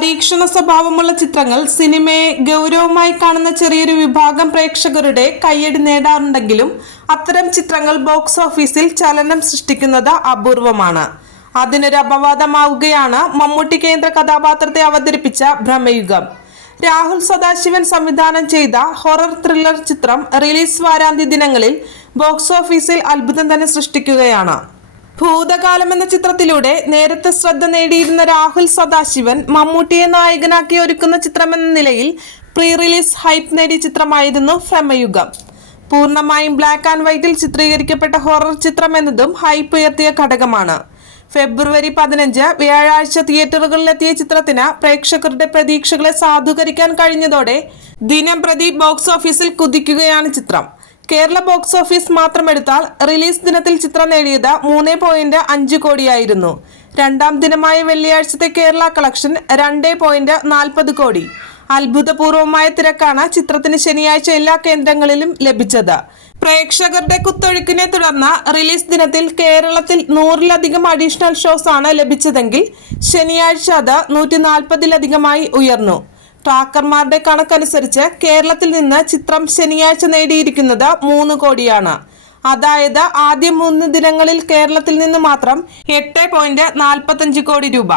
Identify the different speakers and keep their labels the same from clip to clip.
Speaker 1: പരീക്ഷണ സ്വഭാവമുള്ള ചിത്രങ്ങൾ സിനിമയെ ഗൗരവമായി കാണുന്ന ചെറിയൊരു വിഭാഗം പ്രേക്ഷകരുടെ കയ്യടി നേടാറുണ്ടെങ്കിലും അത്തരം ചിത്രങ്ങൾ ബോക്സ് ഓഫീസിൽ ചലനം സൃഷ്ടിക്കുന്നത് അപൂർവമാണ്. അതിനൊരു അപവാദമാവുകയാണ് മമ്മൂട്ടി കേന്ദ്ര കഥാപാത്രത്തെ അവതരിപ്പിച്ച ഭ്രമയുഗം. രാഹുൽ സദാശിവൻ സംവിധാനം ചെയ്ത ഹൊറർ ത്രില്ലർ ചിത്രം റിലീസ് വാരാന്ത്യ ദിനങ്ങളിൽ ബോക്സ് ഓഫീസിൽ അത്ഭുതം തന്നെ സൃഷ്ടിക്കുകയാണ്. ഭൂതകാലം എന്ന ചിത്രത്തിലൂടെ നേരത്തെ ശ്രദ്ധ നേടിയിരുന്ന രാഹുൽ സദാശിവൻ മമ്മൂട്ടിയെ നായകനാക്കി ഒരുക്കുന്ന ചിത്രമെന്ന നിലയിൽ പ്രീ റിലീസ് ഹൈപ്പ് നേടിയ ചിത്രമായിരുന്നു ഭ്രമയുഗം. പൂർണമായും ബ്ലാക്ക് ആൻഡ് വൈറ്റിൽ ചിത്രീകരിക്കപ്പെട്ട ഹൊറർ ചിത്രം എന്നതും ഹൈപ്പ് ഉയർത്തിയ ഘടകമാണ്. ഫെബ്രുവരി പതിനഞ്ച് വ്യാഴാഴ്ച തിയേറ്ററുകളിലെത്തിയ ചിത്രത്തിന് പ്രേക്ഷകരുടെ പ്രതീക്ഷകളെ സാധൂകരിക്കാൻ കഴിഞ്ഞതോടെ ദിനം പ്രതി ബോക്സ് ഓഫീസിൽ കുതിക്കുകയാണ് ചിത്രം. കേരള ബോക്സ് ഓഫീസ് മാത്രം എടുത്താൽ റിലീസ് ദിനത്തിൽ ചിത്രം നേടിയത് മൂന്ന് പോയിന്റ് അഞ്ച് കോടിയായിരുന്നു. രണ്ടാം ദിനമായ വെള്ളിയാഴ്ചത്തെ കേരള കളക്ഷൻ രണ്ട് പോയിന്റ് നാൽപ്പത് കോടി. അത്ഭുതപൂർവമായ തിരക്കാണ് ചിത്രത്തിന് ശനിയാഴ്ച എല്ലാ കേന്ദ്രങ്ങളിലും ലഭിച്ചത്. പ്രേക്ഷകരുടെ കുത്തൊഴുക്കിനെ തുടർന്ന് റിലീസ് ദിനത്തിൽ കേരളത്തിൽ നൂറിലധികം അഡീഷണൽ ഷോസ് ആണ് ലഭിച്ചതെങ്കിൽ ശനിയാഴ്ച അത് നൂറ്റി നാൽപ്പതിലധികമായി ഉയർന്നു. ട്രാക്കർമാരുടെ കണക്കനുസരിച്ച് കേരളത്തിൽ നിന്ന് ചിത്രം ശനിയാഴ്ച നേടിയിരിക്കുന്നത് മൂന്ന് കോടിയാണ്. അതായത് ആദ്യ മൂന്ന് ദിനങ്ങളിൽ കേരളത്തിൽ നിന്ന് മാത്രം എട്ട് പോയിന്റ് നാൽപ്പത്തഞ്ച് കോടി രൂപ.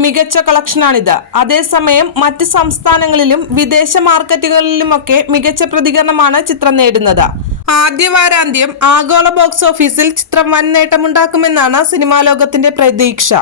Speaker 1: മികച്ച കളക്ഷനാണിത്. അതേസമയം മറ്റ് സംസ്ഥാനങ്ങളിലും വിദേശ മാർക്കറ്റുകളിലുമൊക്കെ മികച്ച പ്രതികരണമാണ് ചിത്രം നേടുന്നത്. ആദ്യ വാരാന്ത്യം ആഗോള ബോക്സ് ഓഫീസിൽ ചിത്രം വൻ നേട്ടമുണ്ടാക്കുമെന്നാണ് സിനിമാ ലോകത്തിന്റെ പ്രതീക്ഷ.